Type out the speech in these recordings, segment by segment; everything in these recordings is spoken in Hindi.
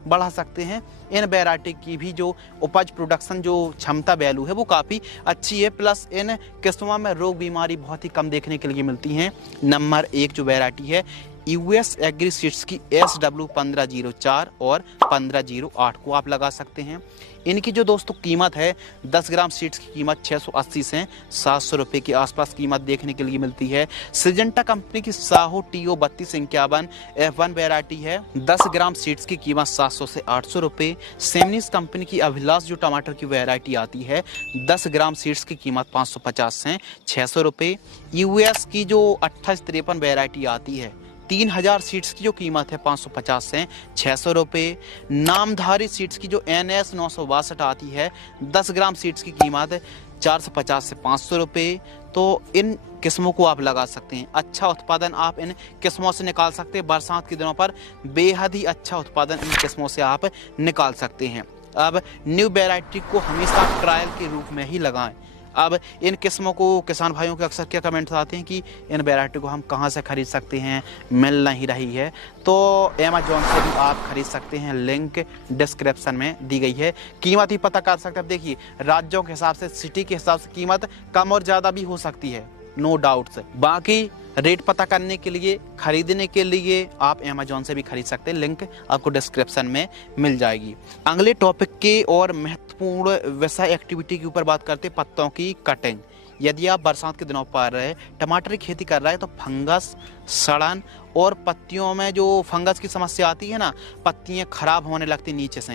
बढ़ा सकते हैं। इन वैरायटी की भी जो उपज प्रोडक्शन जो क्षमता वैल्यू है वो काफ़ी अच्छी है। प्लस इन किस्मों में रोग बीमारी बहुत ही कम देखने के लिए मिलती हैं। नंबर 1 जो वैरायटी है यूएस एग्री सीड्स की SW 1504 और 1508 को आप लगा सकते हैं। इनकी जो दोस्तों कीमत है 10 ग्राम सीड्स की कीमत 680 से 700 रुपये के आसपास कीमत देखने के लिए मिलती है। सिजेंटा कंपनी की साहो TO 3251 F1 वैरायटी है, 10 ग्राम सीड्स की कीमत 700 से 800 रुपये। सेमनिस कंपनी की अभिलाष जो टमाटर की वैरायटी आती है 10 ग्राम सीड्स की कीमत 550 से 600 रुपये। यूएस की जो 2853 वैरायटी आती है 3000 सीड्स की जो कीमत है 550 से 600 रुपये। नामधारी सीड्स की जो NS 962 आती है 10 ग्राम सीड्स की कीमत 450 से 500 रुपये। तो इन किस्मों को आप लगा सकते हैं। अच्छा उत्पादन आप इन किस्मों से निकाल सकते हैं। बरसात के दिनों पर बेहद ही अच्छा उत्पादन इन किस्मों से आप निकाल सकते हैं। अब न्यू वैरायटी को हमेशा ट्रायल के रूप में ही लगाएं। अब इन किस्मों को किसान भाइयों के अक्सर क्या कमेंट्स आते हैं कि इन वैरायटी को हम कहाँ से खरीद सकते हैं, मिल नहीं रही है। तो अमेजोन से भी आप खरीद सकते हैं, लिंक डिस्क्रिप्शन में दी गई है। कीमत ही पता कर सकते हैं। अब देखिए राज्यों के हिसाब से, सिटी के हिसाब से कीमत कम और ज़्यादा भी हो सकती है, नो डाउट्स। बाकी रेट पता करने के लिए, खरीदने के लिए आप अमेजोन से भी खरीद सकते हैं, लिंक आपको डिस्क्रिप्शन में मिल जाएगी। अगले टॉपिक के और महत्वपूर्ण विषय एक्टिविटी के ऊपर बात करते हैं, पत्तों की कटिंग। यदि आप बरसात के दिनों पर टमाटर की खेती कर रहे हैं तो फंगस, सड़न और पत्तियों में जो फंगस की समस्या आती है ना, पत्तियां खराब होने लगती नीचे से,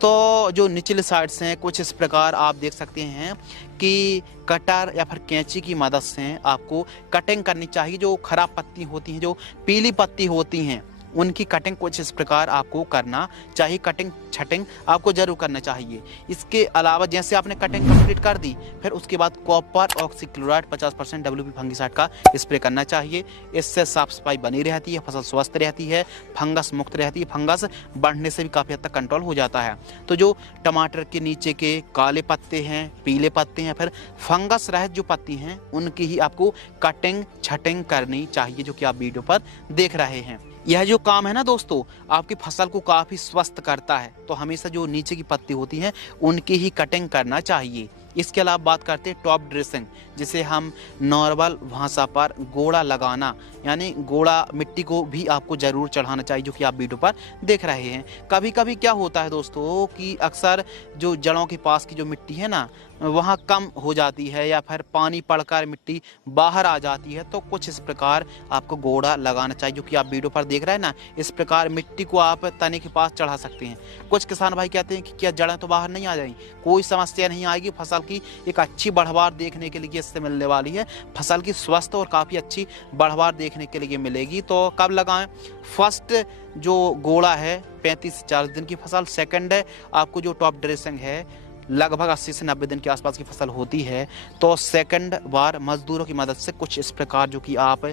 तो जो निचले साइड से कुछ इस प्रकार आप देख सकते हैं कि कटर या फिर कैंची की मदद से आपको कटिंग करनी चाहिए। जो खराब पत्ती होती हैं, जो पीली पत्ती होती हैं, उनकी कटिंग कुछ इस प्रकार आपको करना चाहिए। कटिंग छटिंग आपको जरूर करना चाहिए। इसके अलावा जैसे आपने कटिंग कंप्लीट कर दी, फिर उसके बाद कॉपर ऑक्सीक्लोराइड 50% WP फंगिसाइड का स्प्रे करना चाहिए। इससे साफ सफाई बनी रहती है, फसल स्वस्थ रहती है, फंगस मुक्त रहती है, फंगस बढ़ने से भी काफ़ी हद तक कंट्रोल हो जाता है। तो जो टमाटर के नीचे के काले पत्ते हैं, पीले पत्ते हैं, फिर फंगस रहित जो पत्ती हैं, उनकी ही आपको कटिंग छटिंग करनी चाहिए, जो कि आप वीडियो पर देख रहे हैं। यह जो काम है ना दोस्तों, आपकी फसल को काफ़ी स्वस्थ करता है। तो हमेशा जो नीचे की पत्ती होती हैं उनकी ही कटिंग करना चाहिए। इसके अलावा बात करते हैं टॉप ड्रेसिंग, जिसे हम नॉर्मल भाषा पर गोड़ा लगाना, यानी गोड़ा मिट्टी को भी आपको ज़रूर चढ़ाना चाहिए, जो कि आप वीडियो पर देख रहे हैं। कभी कभी क्या होता है दोस्तों कि अक्सर जो जड़ों के पास की जो मिट्टी है ना, वहाँ कम हो जाती है या फिर पानी पड़कर मिट्टी बाहर आ जाती है। तो कुछ इस प्रकार आपको गोड़ा लगाना चाहिए, जो कि आप वीडियो पर देख रहे हैं ना। इस प्रकार मिट्टी को आप तने के पास चढ़ा सकते हैं। कुछ किसान भाई कहते हैं कि क्या जड़ें तो बाहर नहीं आ जाएंगी? कोई समस्या नहीं आएगी। फसल की एक अच्छी बढ़वार देखने के लिए इससे मिलने वाली है। फसल की स्वस्थ और काफ़ी अच्छी बढ़वार देखने के लिए मिलेगी। तो कब लगाएं? फर्स्ट जो गोड़ा है 35 से 40 दिन की फसल। सेकंड है आपको जो टॉप ड्रेसिंग है लगभग 80 से 90 दिन के आसपास की फसल होती है। तो सेकंड बार मजदूरों की मदद से कुछ इस प्रकार जो कि आप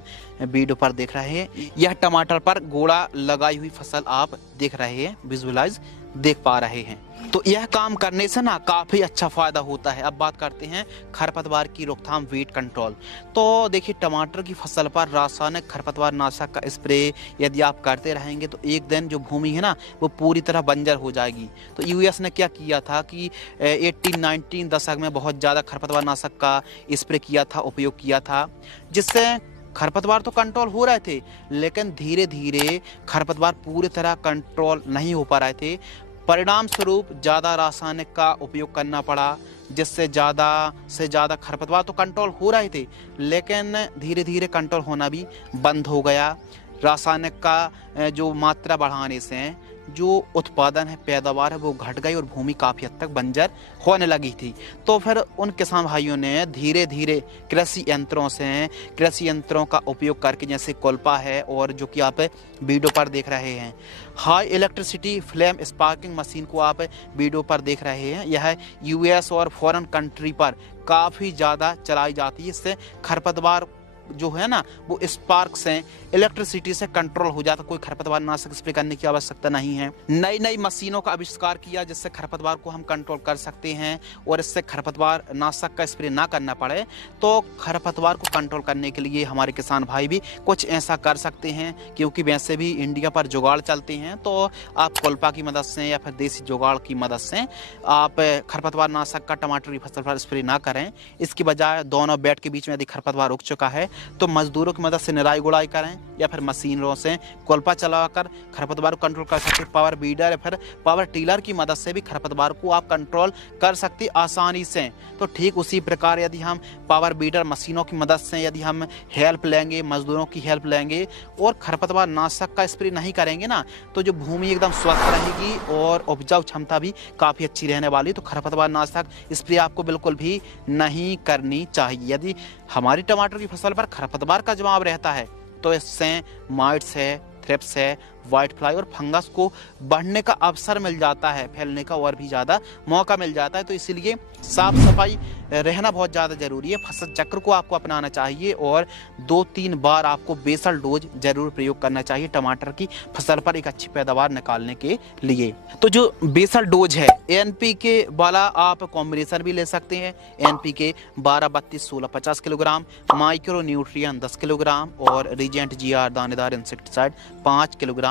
वीडियो पर देख रहे हैं, यह टमाटर पर गोड़ा लगाई हुई फसल आप देख रहे हैं, विजुअलाइज देख पा रहे हैं। तो यह काम करने से ना काफ़ी अच्छा फ़ायदा होता है। अब बात करते हैं खरपतवार की रोकथाम, वीट कंट्रोल। तो देखिए टमाटर की फसल पर रासायनिक खरपतवार नाशक का स्प्रे यदि आप करते रहेंगे तो एक दिन जो भूमि है ना वो पूरी तरह बंजर हो जाएगी। तो यूएस ने क्या किया था कि 18-19 दशक में बहुत ज़्यादा खरपतवार नाशक का स्प्रे किया था, उपयोग किया था, जिससे खरपतवार तो कंट्रोल हो रहे थे, लेकिन धीरे धीरे खरपतवार पूरी तरह कंट्रोल नहीं हो पा रहे थे। परिणाम स्वरूप ज़्यादा रासायनिक का उपयोग करना पड़ा, जिससे ज़्यादा से ज़्यादा खरपतवार तो कंट्रोल हो रहे थे, लेकिन धीरे धीरे कंट्रोल होना भी बंद हो गया। रासायनिक का जो मात्रा बढ़ाने से जो उत्पादन है, पैदावार है, वो घट गई और भूमि काफ़ी हद तक बंजर होने लगी थी। तो फिर उन किसान भाइयों ने धीरे धीरे कृषि यंत्रों का उपयोग करके, जैसे कोल्पा है और जो कि आप वीडियो पर देख रहे हैं, high electricity flame sparking machine को आप वीडियो पर देख रहे हैं, यह यूएस और फॉरेन कंट्री पर काफ़ी ज़्यादा चलाई जाती है। इससे खरपतवार जो है ना वो स्पार्क से, इलेक्ट्रिसिटी से कंट्रोल हो जाता, कोई खरपतवार नाशक स्प्रे करने की आवश्यकता नहीं है। नई नई मशीनों का आविष्कार किया जिससे खरपतवार को हम कंट्रोल कर सकते हैं और इससे खरपतवार नाशक का स्प्रे ना करना पड़े। तो खरपतवार को कंट्रोल करने के लिए हमारे किसान भाई भी कुछ ऐसा कर सकते हैं, क्योंकि वैसे भी इंडिया पर जुगाड़ चलते हैं। तो आप कोल्पा की मदद से या फिर देसी जुगाड़ की मदद से आप खरपतवार नाशक का टमाटर की फसल पर स्प्रे ना करें। इसकी बजाय दोनों बेड के बीच में यदि खरपतवार उग चुका है तो मजदूरों की मदद से निराई गुड़ाई करें या फिर मशीनों से कोल्पा चलाकर खरपतवार को कंट्रोल कर सकते हैं। पावर बीडर या फिर पावर टीलर की मदद से भी खरपतवार को आप कंट्रोल कर सकते आसानी से। तो ठीक उसी प्रकार यदि हम पावर बीडर मशीनों की मदद से यदि हम हेल्प लेंगे, मजदूरों की हेल्प लेंगे और खरपतवार नाशक का स्प्रे नहीं करेंगे ना, तो जो भूमि एकदम स्वस्थ रहेगी और उपजाऊ क्षमता भी काफ़ी अच्छी रहने वाली। तो खरपतवार नाशक स्प्रे आपको बिल्कुल भी नहीं करनी चाहिए। यदि हमारी टमाटर की फसल पर खरपतवार का जमाव रहता है तो इससे माइट्स है, थ्रिप्स है, व्हाइट फ्लाई और फंगस को बढ़ने का अवसर मिल जाता है, फैलने का और भी ज़्यादा मौका मिल जाता है। तो इसीलिए साफ सफाई रहना बहुत ज़्यादा ज़रूरी है। फसल चक्र को आपको अपनाना चाहिए और 2-3 बार आपको बेसल डोज जरूर प्रयोग करना चाहिए टमाटर की फसल पर एक अच्छी पैदावार निकालने के लिए। तो जो बेसल डोज है NPK वाला आप कॉम्बिनेशन भी ले सकते हैं। NPK 12-32-16-50 kilogram, micro nutrient 10 kilogram और रीजेंट GR दानेदार इंसेक्टिसाइड 5 किलोग्राम।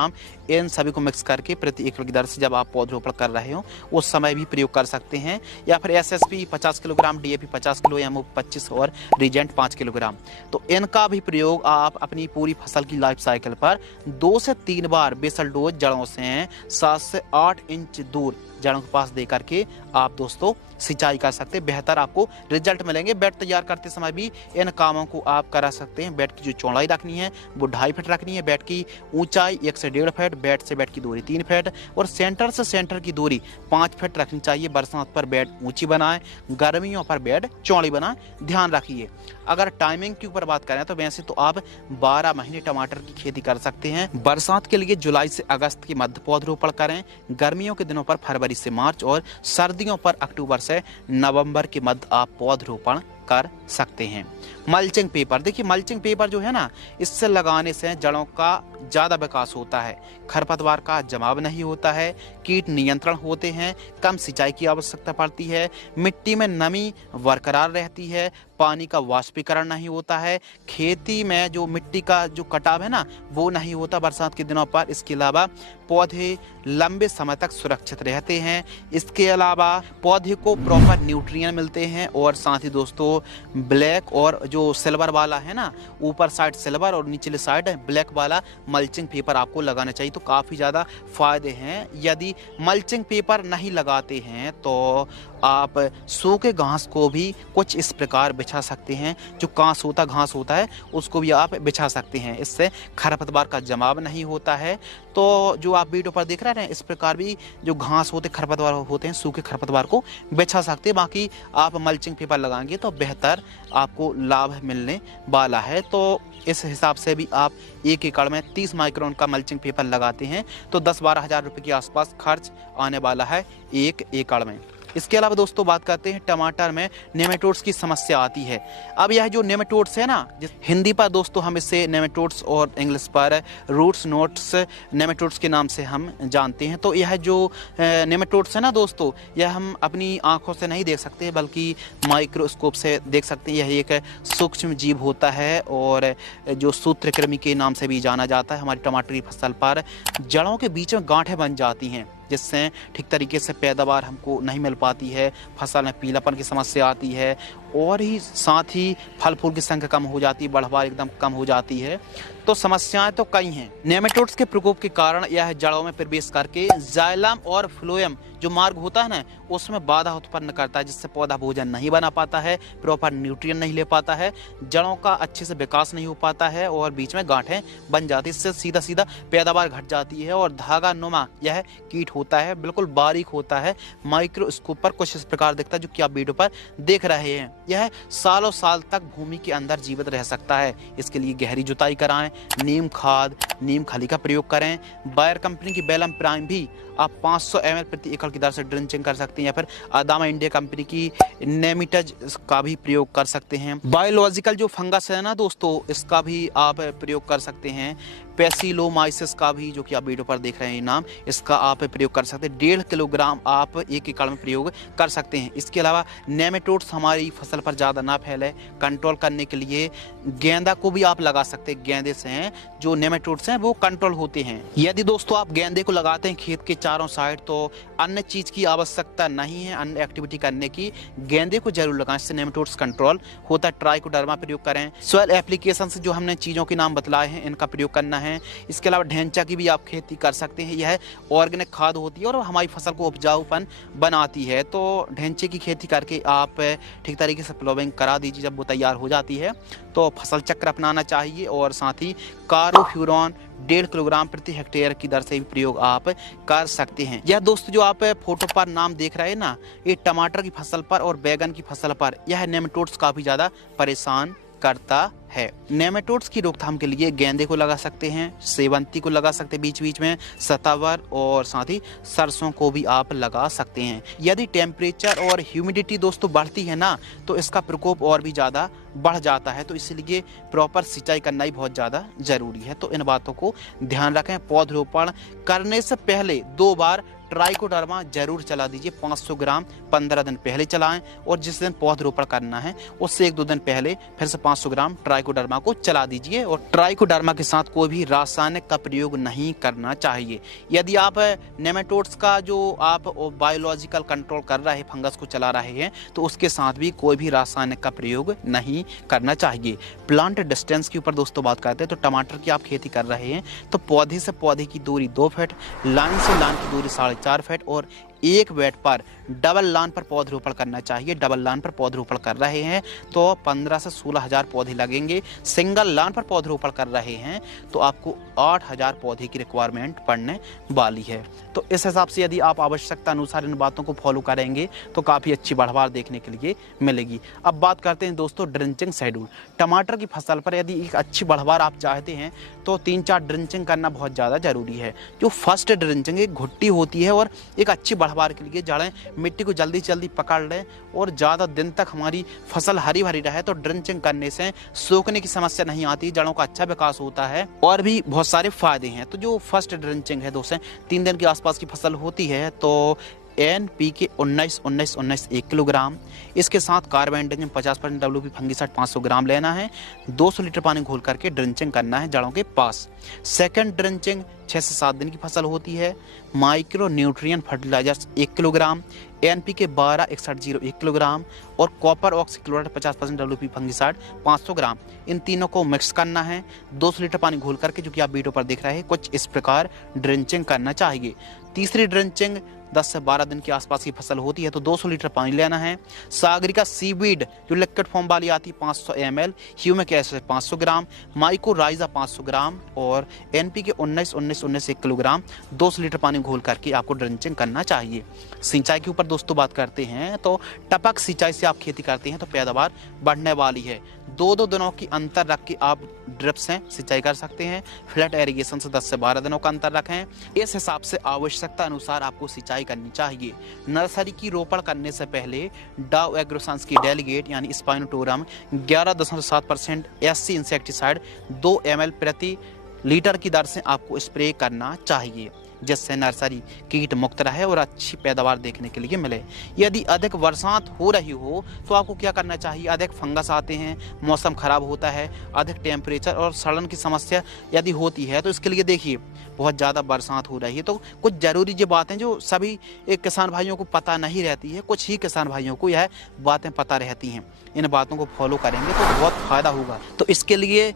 इन सभी को मिक्स करके प्रति एकड़ की दर से जब आप पौधरोपण कर रहे हो उस समय भी प्रयोग कर सकते हैं। या फिर SSP 50 kilogram, DAP 50 kilo, MOP 25 और रीजेंट 5 किलोग्राम। तो इनका भी प्रयोग आप अपनी पूरी फसल की लाइफ साइकिल पर 2 से 3 बार बेसल डोज जड़ों से 7 से 8 इंच दूर जड़ों के पास दे करके आप दोस्तों सिंचाई कर सकते हैं। बेहतर आपको रिजल्ट मिलेंगे। बेड तैयार करते समय भी इन कामों को आप करा सकते हैं। बेड की जो चौड़ाई रखनी है वो 2.5 फीट रखनी है, बेड की ऊंचाई 1 से 1.5 फीट, बेड से बेड की दूरी 3 फीट और सेंटर से सेंटर की दूरी 5 फीट रखनी चाहिए। बरसात पर बेड ऊंची बनाएं, गर्मियों पर बेड चौड़ी बनाएं, ध्यान रखिए। अगर टाइमिंग के ऊपर बात करें तो वैसे तो आप 12 महीने टमाटर की खेती कर सकते हैं। बरसात के लिए जुलाई से अगस्त के मध्य पौधरोपण करें, गर्मियों के दिनों पर फरवरी से मार्च और सर्दियों पर अक्टूबर से नवंबर के मध्य आप पौधरोपण कर सकते हैं। मल्चिंग पेपर, देखिए मल्चिंग पेपर जो है ना, इससे लगाने से जड़ों का ज़्यादा विकास होता है, खरपतवार का जमाव नहीं होता है, कीट नियंत्रण होते हैं, कम सिंचाई की आवश्यकता पड़ती है, मिट्टी में नमी बरकरार रहती है, पानी का वाष्पीकरण नहीं होता है, खेती में जो मिट्टी का जो कटाव है ना वो नहीं होता बरसात के दिनों पर। इसके अलावा पौधे लंबे समय तक सुरक्षित रहते हैं। इसके अलावा पौधे को प्रॉपर न्यूट्रिएंट मिलते हैं और साथ ही दोस्तों ब्लैक और जो सिल्वर वाला है ना, ऊपर साइड सिल्वर और निचले साइड ब्लैक वाला मल्चिंग पेपर आपको लगाना चाहिए। तो काफ़ी ज़्यादा फायदे हैं। यदि मल्चिंग पेपर नहीं लगाते हैं तो आप सूखे घास को भी कुछ इस प्रकार बिछा सकते हैं। जो घास होता है उसको भी आप बिछा सकते हैं, इससे खरपतवार का जमाव नहीं होता है। तो जो आप वीडियो पर देख रहे हैं इस प्रकार भी जो घास होते खरपतवार होते हैं, सूखे खरपतवार को बिछा सकते हैं। बाकी आप मल्चिंग पेपर लगाएंगे तो बेहतर आपको लाभ मिलने वाला है। तो इस हिसाब से भी आप 1 एकड़ में 30 माइक्रोन का मल्चिंग पेपर लगाते हैं तो 10-12 हज़ार रुपये के आसपास खर्च आने वाला है 1 एकड़ में। इसके अलावा दोस्तों बात करते हैं टमाटर में नेमेटोड्स की समस्या आती है। अब यह जो नेमेटोड्स है ना, हिंदी पर दोस्तों हम इसे नेमेटोड्स और इंग्लिश पर रूट्स नोट्स नेमेटोड्स के नाम से हम जानते हैं। तो यह जो नेमेटोड्स है ना दोस्तों, यह हम अपनी आंखों से नहीं देख सकते बल्कि माइक्रोस्कोप से देख सकते हैं। यह एक सूक्ष्म जीव होता है और जो सूत्रकृमि के नाम से भी जाना जाता है। हमारी टमाटर की फसल पर जड़ों के बीच में गांठें बन जाती हैं जिससे ठीक तरीके से पैदावार हमको नहीं मिल पाती है, फसल में पीलापन की समस्या आती है और ही साथ ही फल फूल की संख्या कम हो जाती है, बढ़वार एकदम कम हो जाती है। तो समस्याएं तो कई हैं। नेमेटोड्स के प्रकोप के कारण यह जड़ों में प्रवेश करके जाइलम और फ्लोएम जो मार्ग होता है ना उसमें बाधा उत्पन्न करता है, जिससे पौधा भोजन नहीं बना पाता है, प्रॉपर न्यूट्रिएंट नहीं ले पाता है, जड़ों का अच्छे से विकास नहीं हो पाता है और बीच में गांठें बन जाती है। इससे सीधा सीधा पैदावार घट जाती है और धागा नुमा यह कीट होता है, बिल्कुल बारीक होता है, माइक्रोस्कोप पर कुछ इस प्रकार दिखता है जो कि आप वीडियो पर देख रहे हैं। यह सालों साल तक भूमि के अंदर जीवित रह सकता है। इसके लिए गहरी जुताई कराएं, नीम खाद, नीम खली का प्रयोग करें। बायर कंपनी की बेलम प्राइम भी आप 500 ml प्रति एकड़ की दर से ड्रिंचिंग कर सकते हैं, या फिर अदामा इंडिया कंपनी की नेमिटज का भी प्रयोग कर सकते हैं। बायोलॉजिकल जो फंगस है ना दोस्तों, इसका भी आप प्रयोग कर सकते हैं। पेसिलोमाइसिस का भी, जो कि आप वीडियो पर देख रहे हैं नाम, इसका आप प्रयोग कर सकते हैं। 1.5 किलोग्राम आप 1 एकड़ में प्रयोग कर सकते हैं। इसके अलावा नेमेटोड्स हमारी फसल पर ज़्यादा ना फैले, कंट्रोल करने के लिए गेंदा को भी आप लगा सकते हैं। गेंदे से हैं जो नेमेटोड्स हैं वो कंट्रोल होते हैं। यदि दोस्तों आप गेंदे को लगाते हैं खेत के चारों साइड, तो अन्य चीज़ की आवश्यकता नहीं है, अन्य एक्टिविटी करने की। गेंदे को जरूर लगाएं, इससे नेमेटोड्स कंट्रोल होता है। ट्राइकोडर्मा प्रयोग करें। सॉइल एप्लीकेशन से जो हमने चीज़ों के नाम बतलाए हैं, इनका प्रयोग करना है। इसके अलावा ढेंचा की भी आप खेती कर सकते हैं। यह ऑर्गेनिक खाद होती है और हमारी फसल को उपजाऊपन बनाती है। तो ढेंचे की खेती करके आप ठीक तरीके से प्लोविंग करा दीजिए। जब वो तैयार हो जाती है तो फसल चक्र अपनाना चाहिए, और साथ ही कार्बोफ्यूरॉन 1.5 किलोग्राम प्रति हेक्टेयर की दर से भी प्रयोग आप कर सकते हैं। यह दोस्तों जो आप फोटो पर नाम देख रहे हैं ना, ये टमाटर की फसल पर और बैगन की फसल पर यह नेमेटोड्स काफी ज्यादा परेशान करता है। नेमेटोड्स की रोकथाम के लिए गेंदे को लगा सकते हैं, सेवंती को लगा सकते हैं बीच बीच में, सतावर, और साथ ही सरसों को भी आप लगा सकते हैं। यदि टेम्परेचर और ह्यूमिडिटी दोस्तों बढ़ती है ना, तो इसका प्रकोप और भी ज़्यादा बढ़ जाता है। तो इसलिए प्रॉपर सिंचाई करना ही बहुत ज़्यादा ज़रूरी है। तो इन बातों को ध्यान रखें। पौधरोपण करने से पहले 2 बार ट्राइकोडर्मा जरूर चला दीजिए। 500 ग्राम 15 दिन पहले चलाएं, और जिस दिन पौधरोपण करना है उससे 1-2 दिन पहले फिर से 500 ग्राम ट्राइकोडर्मा को चला दीजिए। और ट्राइकोडर्मा के साथ कोई भी रासायनिक का प्रयोग नहीं करना चाहिए। यदि आप नेमेटोड्स का जो आप बायोलॉजिकल कंट्रोल कर रहे हैं, फंगस को चला रहे हैं, तो उसके साथ भी कोई भी रासायनिक का प्रयोग नहीं करना चाहिए। प्लांट डिस्टेंस के ऊपर दोस्तों बात करते हैं, तो टमाटर की आप खेती कर रहे हैं तो पौधे से पौधे की दूरी 2 फीट, लाइन से लाइन की दूरी 4.5 फीट, और एक बेड पर डबल लाइन पर पौधरोपण करना चाहिए। डबल लाइन पर पौधरोपण कर रहे हैं तो 15 से 16 हज़ार पौधे लगेंगे। सिंगल लाइन पर पौधरोपण कर रहे हैं तो आपको 8,000 पौधे की रिक्वायरमेंट पड़ने वाली है। तो इस हिसाब से यदि आप आवश्यकता अनुसार इन बातों को फॉलो करेंगे तो काफ़ी अच्छी बढ़वार देखने के लिए मिलेगी। अब बात करते हैं दोस्तों ड्रिंचिंग शेड्यूल। टमाटर की फसल पर यदि एक अच्छी बढ़वार आप चाहते हैं तो 3-4 ड्रिंचिंग करना बहुत ज़्यादा ज़रूरी है। जो फर्स्ट ड्रिंचिंग एक घुट्टी होती है, और एक अच्छी बढ़वार के लिए जड़ें मिट्टी को जल्दी जल्दी पकड़ लें और ज़्यादा दिन तक हमारी फसल हरी भरी रहे, तो ड्रिंचिंग करने से सूखने की समस्या नहीं आती, जड़ों का अच्छा विकास होता है और भी बहुत सारे फायदे हैं। तो जो फर्स्ट ड्रिंचिंग है दोस्तों, 3 दिन के आसपास की फसल होती है, तो NPK 19-19-19 1 किलोग्राम, इसके साथ कार्बेंडाजिम 50% WP फंगिसाइड 500 ग्राम लेना है। 200 लीटर पानी घोल करके ड्रिंचिंग करना है जड़ों के पास। सेकंड ड्रिंचिंग 6 से 7 दिन की फसल होती है। Micro nutrient fertilizers 1 kilogram, NPK 12-61-0 1 kilogram, और copper oxychloride 50% WP fungicide 500 gram. इन तीनों को मिक्स करना है 200 लीटर पानी घोल करके, जो कि आप वीडियो पर देख रहे हैं। कुछ इस प्रकार ड्रिंचिंग करना चाहिए। तीसरी ड्रिंचिंग 10 से 12 दिन के आसपास की फसल होती है तो 200 लीटर पानी लेना है। सागरिका सीवीड जो लिक्विड फॉर्म वाली आती है 500 ml, ह्यूमिक एसिड 500 ग्राम, माइकोराइजा 500 ग्राम, और NPK 19-19-19 1 किलोग्राम 200 लीटर पानी घोल करके आपको ड्रिंचिंग करना चाहिए। सिंचाई के ऊपर दोस्तों बात करते हैं तो टपक सिंचाई से आप खेती करते हैं तो पैदावार बढ़ने वाली है। 2-2 दिनों की अंतर रख के आप ड्रिप से सिंचाई कर सकते हैं। फ्लैट एरीगेशन से 10 से 12 दिनों का अंतर रखें। इस हिसाब से आवश्यकता अनुसार आपको सिंचाई करनी चाहिए। नर्सरी की रोपण करने से पहले डाव एग्रोसाइंस की डेलीगेट यानी स्पाइनोटोरम 11.7% SC इंसेक्टिसाइड 2 ml प्रति लीटर की दर से आपको स्प्रे करना चाहिए, जिससे नर्सरी कीट मुक्त रहे और अच्छी पैदावार देखने के लिए मिले। यदि अधिक बरसात हो रही हो तो आपको क्या करना चाहिए? अधिक फंगस आते हैं, मौसम खराब होता है, अधिक टेम्परेचर और सड़न की समस्या यदि होती है तो इसके लिए देखिए बहुत ज़्यादा बरसात हो रही है तो कुछ ज़रूरी जो बातें जो सभी किसान भाइयों को पता नहीं रहती है, कुछ ही किसान भाइयों को यह बातें पता रहती हैं। इन बातों को फॉलो करेंगे तो बहुत फ़ायदा होगा। तो इसके लिए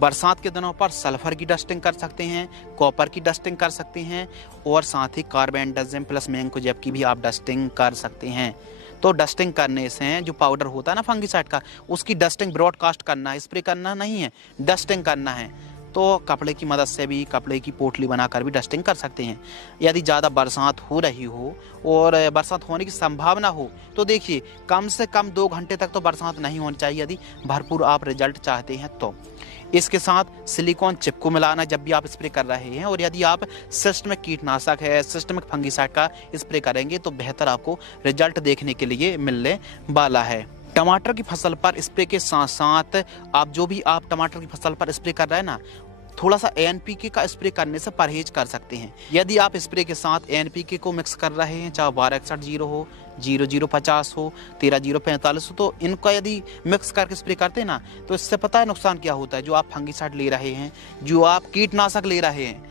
बरसात के दिनों पर सल्फर की डस्टिंग कर सकते हैं, कॉपर की डस्टिंग कर सकते हैं, और साथ ही कार्बेंडाजिम प्लस मैंकोजेब की भी आप डस्टिंग कर सकते हैं। तो डस्टिंग करने से जो पाउडर होता है ना फंगिसाइड का, उसकी डस्टिंग ब्रॉडकास्ट करना है, स्प्रे करना नहीं है, डस्टिंग करना है। तो कपड़े की मदद से भी, कपड़े की पोटली बनाकर भी डस्टिंग कर सकते हैं। यदि ज़्यादा बरसात हो रही हो और बरसात होने की संभावना हो तो देखिए कम से कम 2 घंटे तक तो बरसात नहीं होनी चाहिए यदि भरपूर आप रिजल्ट चाहते हैं तो। इसके साथ सिलिकॉन चिप को मिलाना जब भी आप स्प्रे कर रहे हैं, और यदि आप सिस्टमिक कीटनाशक है, सिस्टमिक फंगिसाइड का स्प्रे करेंगे तो बेहतर आपको रिजल्ट देखने के लिए मिलने वाला है। टमाटर की फसल पर स्प्रे के साथ साथ आप जो भी आप टमाटर की फसल पर स्प्रे कर रहे हैं ना, थोड़ा सा एनपीके का स्प्रे करने से परहेज कर सकते हैं। यदि आप स्प्रे के साथ एनपीके को मिक्स कर रहे हैं, चाहे 1261 हो, 0050 हो, 13045 हो, तो इनका यदि मिक्स करके स्प्रे करते हैं ना तो इससे पता है नुकसान क्या होता है। जो आप फंगिसाइड ले रहे हैं, जो आप कीटनाशक ले रहे हैं,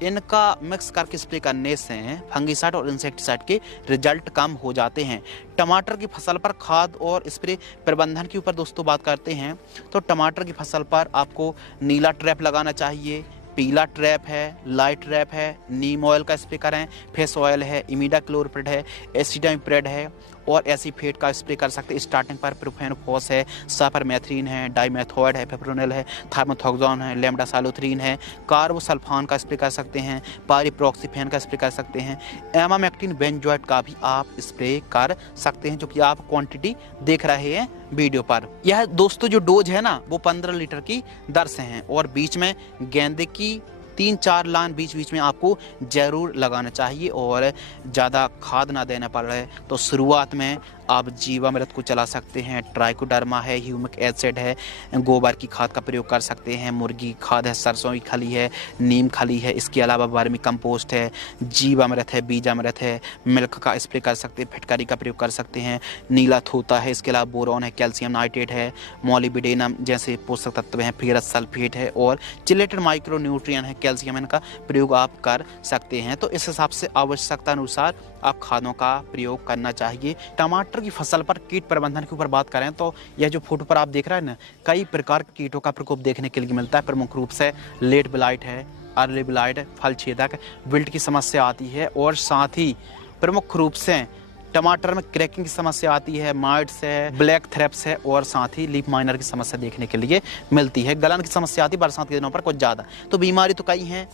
इनका मिक्स करके स्प्रे करने से फंगिसाइड और इंसेक्टिसाइड के रिजल्ट कम हो जाते हैं। टमाटर की फसल पर खाद और स्प्रे प्रबंधन के ऊपर दोस्तों बात करते हैं तो टमाटर की फसल पर आपको नीला ट्रैप लगाना चाहिए, पीला ट्रैप है, लाइट ट्रैप है, नीम ऑयल का स्प्रे करें, फेस ऑयल है, इमिडाक्लोप्रिड है, एसिटामिप्रिड है और एसीफेट का स्प्रे कर सकते हैं। स्टार्टिंग पर प्रोफेनोफॉस है, साइपरमेथ्रिन है, डाइमेथॉइड है, पेप्रोनिल है, थार्मोथोक्सोन है, लेमडासालोथ्रीन है, कार्बोसल्फान का स्प्रे कर सकते हैं, पारिप्रोक्सीफेन का स्प्रे कर सकते हैं, एमामेक्टिन बेंजोएट का भी आप स्प्रे कर सकते हैं, जो कि आप क्वांटिटी देख रहे हैं वीडियो पर। यह दोस्तों जो डोज है ना वो 15 लीटर की दर से हैं और बीच में गेंदे की 3-4 लाइन बीच बीच में आपको जरूर लगाना चाहिए और ज़्यादा खाद ना देना पड़ रहा है तो शुरुआत में आप जीवामृत को चला सकते हैं, ट्राइकोडर्मा है, ह्यूमिक एसिड है, गोबर की खाद का प्रयोग कर सकते हैं, मुर्गी खाद है, सरसों की खली है, नीम खली है, इसके अलावा वर्मी कंपोस्ट है, जीवामृत है, बीजामृत है, मिल्क का स्प्रे कर सकते हैं, फिटकारी का प्रयोग कर सकते हैं, नीला थोता है, इसके अलावा बोरॉन है, कैल्शियम नाइट्रेट है, मोलिब्डेनम जैसे पोषक तत्व हैं, फेरस सल्फेट है और चिलेटेड माइक्रो न्यूट्रिएंट है, कैल्शियम, इनका प्रयोग आप कर सकते हैं। तो इस हिसाब से आवश्यकता अनुसार आप खादों का प्रयोग करना चाहिए। टमाटर की फसल पर कीट प्रबंधन के ऊपर बात करें तो यह जो फोटो पर आप देख रहे हैं ना, कई प्रकार के कीटों का प्रकोप देखने के लिए मिलता है। प्रमुख रूप से लेट ब्लाइट है, अर्ली ब्लाइट, फल छेदक, विल्ट की समस्या आती है और साथ ही प्रमुख रूप से टमाटर में क्रैकिंग की समस्या आती है, माइट्स है, ब्लैक थ्रेप्स है और साथ ही लीफ माइनर की समस्या देखने के लिए मिलती है। गलन की समस्या आती है बरसात के दिनों पर कुछ ज़्यादा। तो बीमारी तो कई हैं।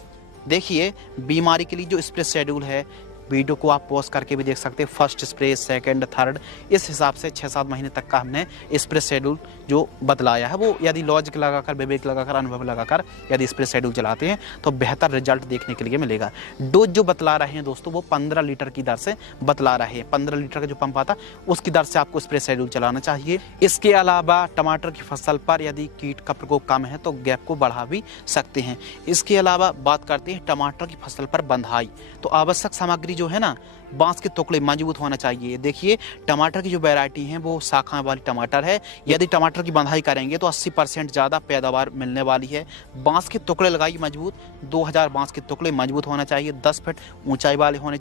देखिए बीमारी के लिए जो स्प्रे शेड्यूल है, वीडियो को आप पॉज करके भी देख सकते हैं। फर्स्ट स्प्रे, सेकंड, थर्ड, इस हिसाब से 6-7 महीने तक का हमने स्प्रे शेड्यूल जो बतलाया है वो यदि लॉजिक लगाकर, विवेक लगाकर, अनुभव लगाकर यदि स्प्रे शेड्यूल चलाते हैं तो बेहतर रिजल्ट देखने के लिए मिलेगा। डोज जो बतला रहे हैं दोस्तों वो 15 लीटर की दर से बतला रहे हैं। 15 लीटर का जो पंप आता उसकी दर से आपको स्प्रे शेड्यूल चलाना चाहिए। इसके अलावा टमाटर की फसल पर यदि कीट का प्रकोप कम है तो गैप को बढ़ा भी सकते हैं। इसके अलावा बात करते हैं टमाटर की फसल पर बंधाई। तो आवश्यक सामग्री जो है ना, बांस के टुकड़े मजबूत होना चाहिए। देखिए टमाटर की जो वैरायटी है वो शाखा वाली टमाटर है। यदि टमाटर की बंधाई करेंगे तो 80% ज़्यादा पैदावार मिलने वाली है। बांस के टुकड़े लगाइए मजबूत, 2000 बांस के टुकड़े मजबूत होना चाहिए, 10 फीट ऊंचाई वाले होने